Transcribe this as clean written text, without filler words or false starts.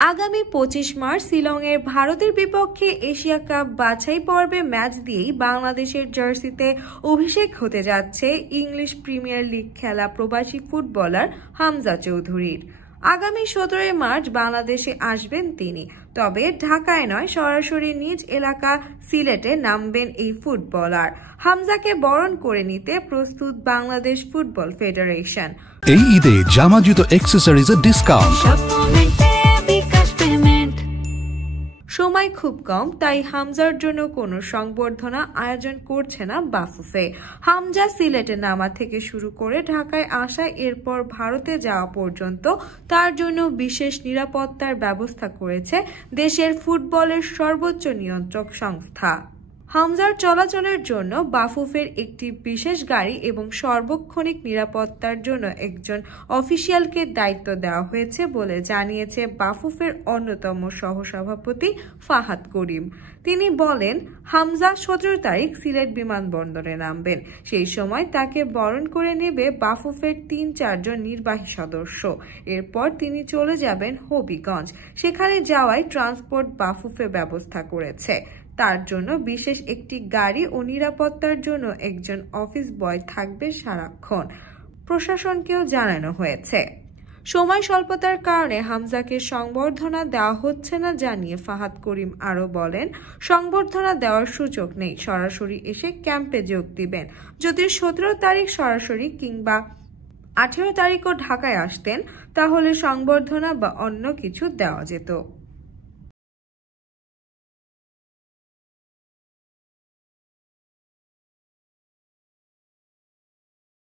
আগামী 25 মার্চ শিলংয়ের ভারতের বিপক্ষে এশিয়া কাপ বাছাই পর্বে ম্যাচ দিয়েই বাংলাদেশের জার্সিতে অভিষেক হতে যাচ্ছে ইংলিশ প্রিমিয়ার লিগ খেলা প্রবাসী ফুটবলার হামজা চৌধুরীর। আগামী 17 মার্চ বাংলাদেশে আসবেন তিনি, তবে ঢাকায় নয়, সরাসরি নিজ এলাকা সিলেটে নামবেন এই ফুটবলার। হামজাকে বরণ করে নিতে প্রস্তুত বাংলাদেশ ফুটবল ফেডারেশন। এই ঈদে জামা জুতো অ্যাকসেসরিজের ডিসকাউন্ট। সময় খুব কম, তাই হামজার জন্য কোনো সংবর্ধনা আয়োজন করছে না বাফুফে। হামজা সিলেটে নামা থেকে শুরু করে ঢাকায় আসা, এরপর ভারতে যাওয়া পর্যন্ত তার জন্য বিশেষ নিরাপত্তার ব্যবস্থা করেছে দেশের ফুটবলের সর্বোচ্চ নিয়ন্ত্রক সংস্থা। হামজার চলাচলের জন্য বাফুফের একটি বিশেষ গাড়ি এবং সার্বক্ষণিক নিরাপত্তার জন্য একজন অফিসিয়ালকে দায়িত্ব দেওয়া হয়েছে বলে জানিয়েছে বাফুফের অন্যতম সহসভাপতি ফাহাদ করিম। তিনি বলেন, হামজা 17 তারিখ সিলেট বিমানবন্দরে নামবেন। সেই সময় তাকে বরণ করে নেবে বাফুফের 3-4 জন নির্বাহী সদস্য। এরপর তিনি চলে যাবেন হবিগঞ্জ। সেখানে যাওয়ায় ট্রান্সপোর্ট বাফুফে ব্যবস্থা করেছে। তার জন্য বিশেষ একটি গাড়ি ও নিরাপত্তার জন্য একজন অফিস বয় থাকবে সারাক্ষণ। প্রশাসনকেও জানানো হয়েছে। সময় স্বল্পতার কারণে হামজাকে সংবর্ধনা দেওয়া হচ্ছে না জানিয়ে ফাহাদ করিম আরও বলেন, সংবর্ধনা দেওয়ার সুযোগ নেই, সরাসরি এসে ক্যাম্পে যোগ দিবেন। যদি 17 তারিখ সরাসরি কিংবা 18 তারিখও ঢাকায় আসতেন, তাহলে সংবর্ধনা বা অন্য কিছু দেওয়া যেত।